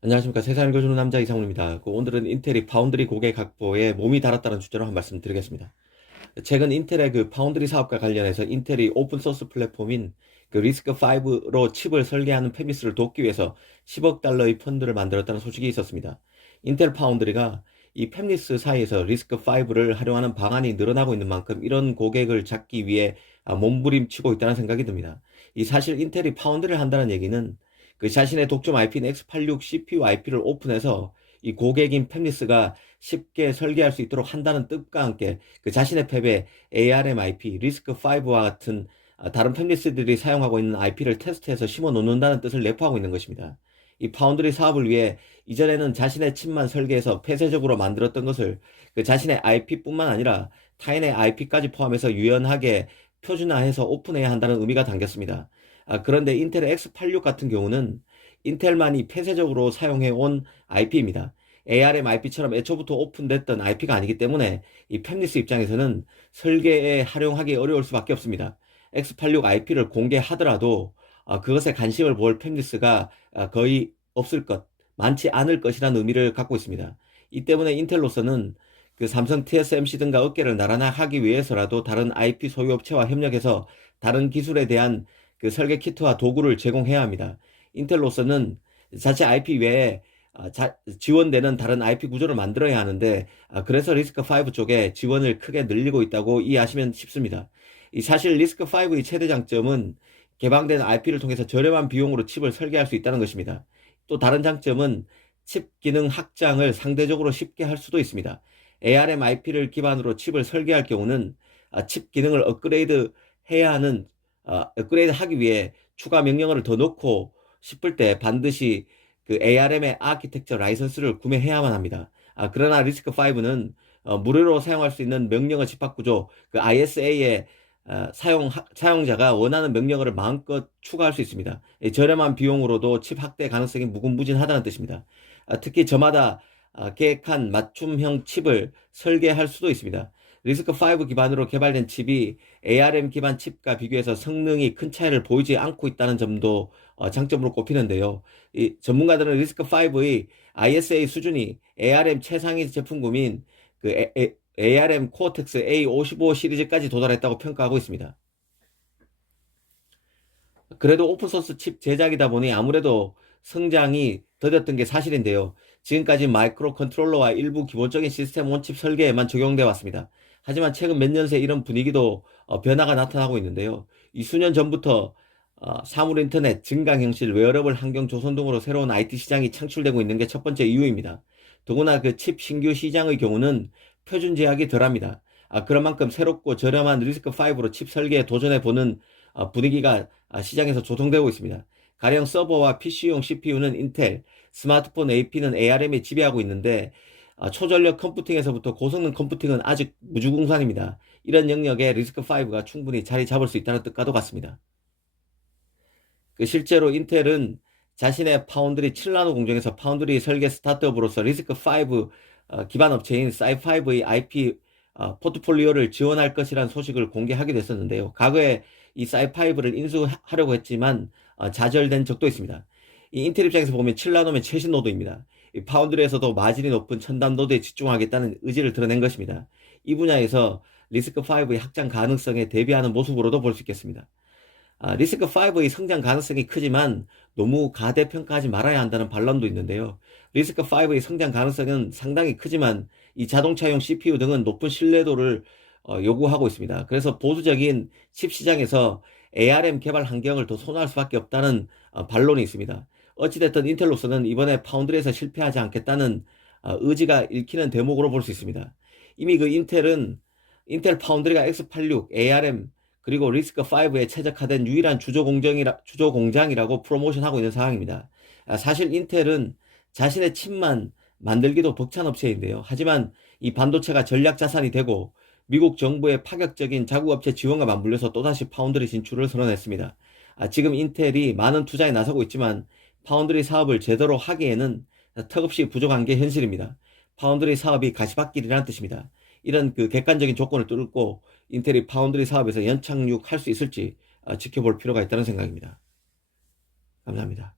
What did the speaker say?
안녕하십니까. 세상을 읽어주는 남자 이상훈입니다. 오늘은 인텔이 파운드리 고객 확보에 몸이 달았다는 주제로 한 말씀 드리겠습니다. 최근 인텔의 파운드리 사업과 관련해서 인텔이 오픈소스 플랫폼인 리스크5로 칩을 설계하는 페미스를 돕기 위해서 10억 달러의 펀드를 만들었다는 소식이 있었습니다. 인텔 파운드리가 이 팹리스 사이에서 리스크5를 활용하는 방안이 늘어나고 있는 만큼 이런 고객을 잡기 위해 몸부림치고 있다는 생각이 듭니다. 이 사실 인텔이 파운드리를 한다는 얘기는 자신의 독점 IP인 x86 CPU IP를 오픈해서 이 고객인 팹리스가 쉽게 설계할 수 있도록 한다는 뜻과 함께 자신의 팹에 ARM IP, 리스크5와 같은 다른 팹리스들이 사용하고 있는 IP를 테스트해서 심어 놓는다는 뜻을 내포하고 있는 것입니다. 이 파운드리 사업을 위해 이전에는 자신의 칩만 설계해서 폐쇄적으로 만들었던 것을 자신의 IP뿐만 아니라 타인의 IP까지 포함해서 유연하게 표준화해서 오픈해야 한다는 의미가 담겼습니다. 그런데 인텔의 X86 같은 경우는 인텔만이 폐쇄적으로 사용해온 IP입니다. ARM IP처럼 애초부터 오픈됐던 IP가 아니기 때문에 이 팹리스 입장에서는 설계에 활용하기 어려울 수밖에 없습니다. X86 IP를 공개하더라도 그것에 관심을 볼 팹리스가 거의 없을 것, 많지 않을 것이라는 의미를 갖고 있습니다. 이 때문에 인텔로서는 삼성 TSMC 등과 어깨를 나란하게 하기 위해서라도 다른 IP 소유업체와 협력해서 다른 기술에 대한 설계 키트와 도구를 제공해야 합니다. 인텔로서는 자체 IP 외에 지원되는 다른 IP 구조를 만들어야 하는데 그래서 리스크5 쪽에 지원을 크게 늘리고 있다고 이해하시면 쉽습니다. 사실 리스크5의 최대 장점은 개방된 IP를 통해서 저렴한 비용으로 칩을 설계할 수 있다는 것입니다. 또 다른 장점은 칩 기능 확장을 상대적으로 쉽게 할 수도 있습니다. ARM IP를 기반으로 칩을 설계할 경우는 칩 기능을 업그레이드 해야 하는 업그레이드 하기 위해 추가 명령어를 더 넣고 싶을 때 반드시 ARM의 아키텍처 라이선스를 구매해야만 합니다. 그러나 리스크5는 무료로 사용할 수 있는 명령어 집합 구조, ISA에 사용자가 원하는 명령어를 마음껏 추가할 수 있습니다. 저렴한 비용으로도 칩 확대 가능성이 무궁무진하다는 뜻입니다. 특히 저마다 계획한 맞춤형 칩을 설계할 수도 있습니다. 리스크5 기반으로 개발된 칩이 ARM 기반 칩과 비교해서 성능이 큰 차이를 보이지 않고 있다는 점도 장점으로 꼽히는데요. 이 전문가들은 리스크5의 ISA 수준이 ARM 최상위 제품군인 ARM 코어텍스 A55 시리즈까지 도달했다고 평가하고 있습니다. 그래도 오픈소스 칩 제작이다 보니 아무래도 성장이 더뎠던 게 사실인데요. 지금까지 마이크로 컨트롤러와 일부 기본적인 시스템 원칩 설계에만 적용되어 왔습니다. 하지만 최근 몇 년 새 이런 분위기도 변화가 나타나고 있는데요. 이 수년 전부터 사물 인터넷, 증강현실, 웨어러블 환경 조성 등으로 새로운 IT 시장이 창출되고 있는 게 첫 번째 이유입니다. 더구나 칩 신규 시장의 경우는 표준 제약이 덜합니다. 그런 만큼 새롭고 저렴한 리스크5로 칩 설계에 도전해보는 분위기가 시장에서 조성되고 있습니다. 가령 서버와 PC용 CPU는 인텔, 스마트폰 AP는 ARM이 지배하고 있는데 초전력 컴퓨팅에서부터 고성능 컴퓨팅은 아직 무주공산입니다. 이런 영역에 리스크5가 충분히 자리 잡을 수 있다는 뜻과도 같습니다. 실제로 인텔은 자신의 파운드리 7나노 공정에서 파운드리 설계 스타트업으로서 리스크5 기반 업체인 사이5의 IP 포트폴리오를 지원할 것이라는 소식을 공개하기도 했었는데요. 과거에 이 사이5를 인수하려고 했지만 좌절된 적도 있습니다. 이 인텔 입장에서 보면 7나노면 최신 노드입니다. 이 파운드리에서도 마진이 높은 첨단 노드에 집중하겠다는 의지를 드러낸 것입니다. 이 분야에서 리스크5의 확장 가능성에 대비하는 모습으로도 볼 수 있겠습니다. 리스크5의 성장 가능성이 크지만 너무 가대평가하지 말아야 한다는 반론도 있는데요. 리스크5의 성장 가능성은 상당히 크지만 이 자동차용 CPU 등은 높은 신뢰도를 요구하고 있습니다. 그래서 보수적인 칩 시장에서 ARM 개발 환경을 더 선호할 수밖에 없다는 반론이 있습니다. 어찌됐든 인텔로서는 이번에 파운드리에서 실패하지 않겠다는 의지가 읽히는 대목으로 볼 수 있습니다. 이미 인텔 파운드리가 X86, ARM 그리고 리스크5에 최적화된 유일한 주조 공장이라고 프로모션하고 있는 상황입니다. 사실 인텔은 자신의 칩만 만들기도 벅찬 업체인데요. 하지만 이 반도체가 전략 자산이 되고 미국 정부의 파격적인 자국업체 지원과 맞물려서 또다시 파운드리 진출을 선언했습니다. 지금 인텔이 많은 투자에 나서고 있지만 파운드리 사업을 제대로 하기에는 턱없이 부족한 게 현실입니다. 파운드리 사업이 가시밭길이라는 뜻입니다. 이런 객관적인 조건을 뚫고 인텔이 파운드리 사업에서 연착륙할 수 있을지 지켜볼 필요가 있다는 생각입니다. 감사합니다.